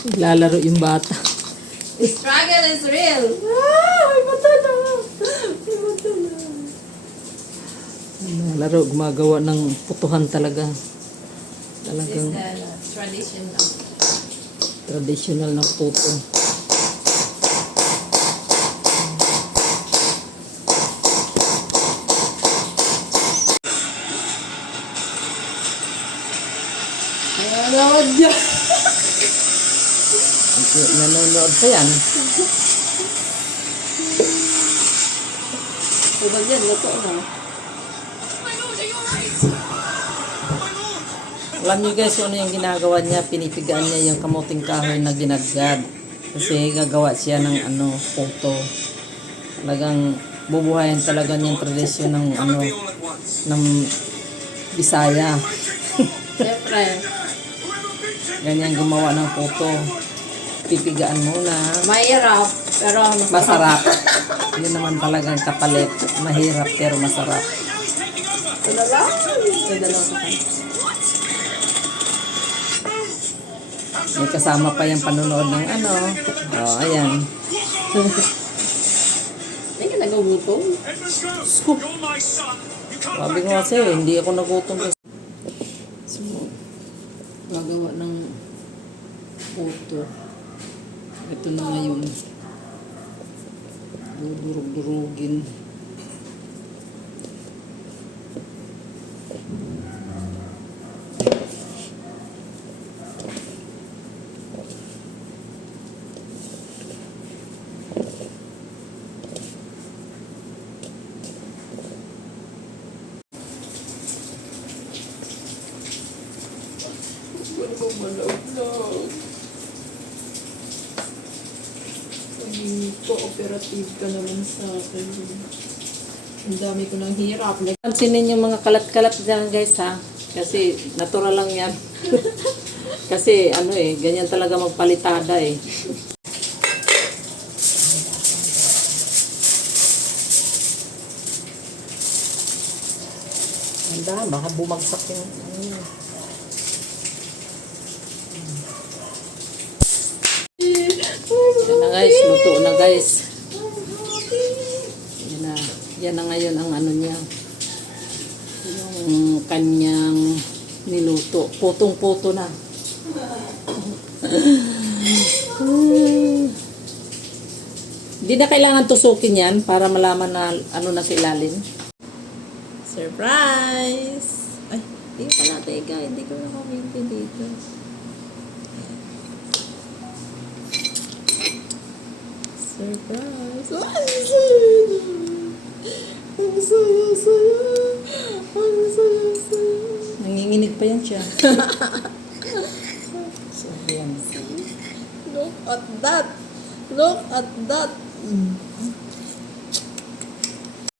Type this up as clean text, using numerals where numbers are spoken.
Naglalaro yung bata. The struggle is real. May bata na. Naglalaro, gumagawa ng putuhan talaga. This is Talagang the tradition of traditional na puto. Nanonood niya. Nanonood pa yan. Diba yan, luto na. Alam niyo guys kung ano yung ginagawa niya, pinipigaan niya yung kamuting kahoy na ginagad. Kasi gagawa siya ng puto. Talagang bubuhayin talaga niyang tradisyon ng ng Bisaya. Siyempre. Ganyan gumawa ng puto. Pipigaan muna. Mahirap, pero Masarap. Yun naman talagang kapalit. Mahirap pero masarap. Ito lang. Ito lang ko. May kasama pa yung panunood ng Oh, ayan. Hindi ka nagugutom. Scoop. Sabi ko kasi, hindi ako nagutom. So, gagawa ng puto. Ito na ngayon. Dudurog-durugin. Maging cooperative ka naman sa akin. Ang dami ko ng hirap. Pansinin yung mga kalat-kalat dyan guys ha. Kasi natural lang yan. Kasi ganyan talaga magpalitada eh. Handa, baka bumagsak yung Yan na guys, luto na guys. Yan na ngayon ang niya. Yung kanyang niluto. Putong-puto na. Hindi na kailangan tusukin yan para malaman na na sa ilalim. Surprise! Ay, hindi pala teka. Hindi ko nakamiti dito. Surprise! Ang saya-saya! Ang saya-saya! Nanginginig pa yan siya. So, yan. Look at that! Look at that!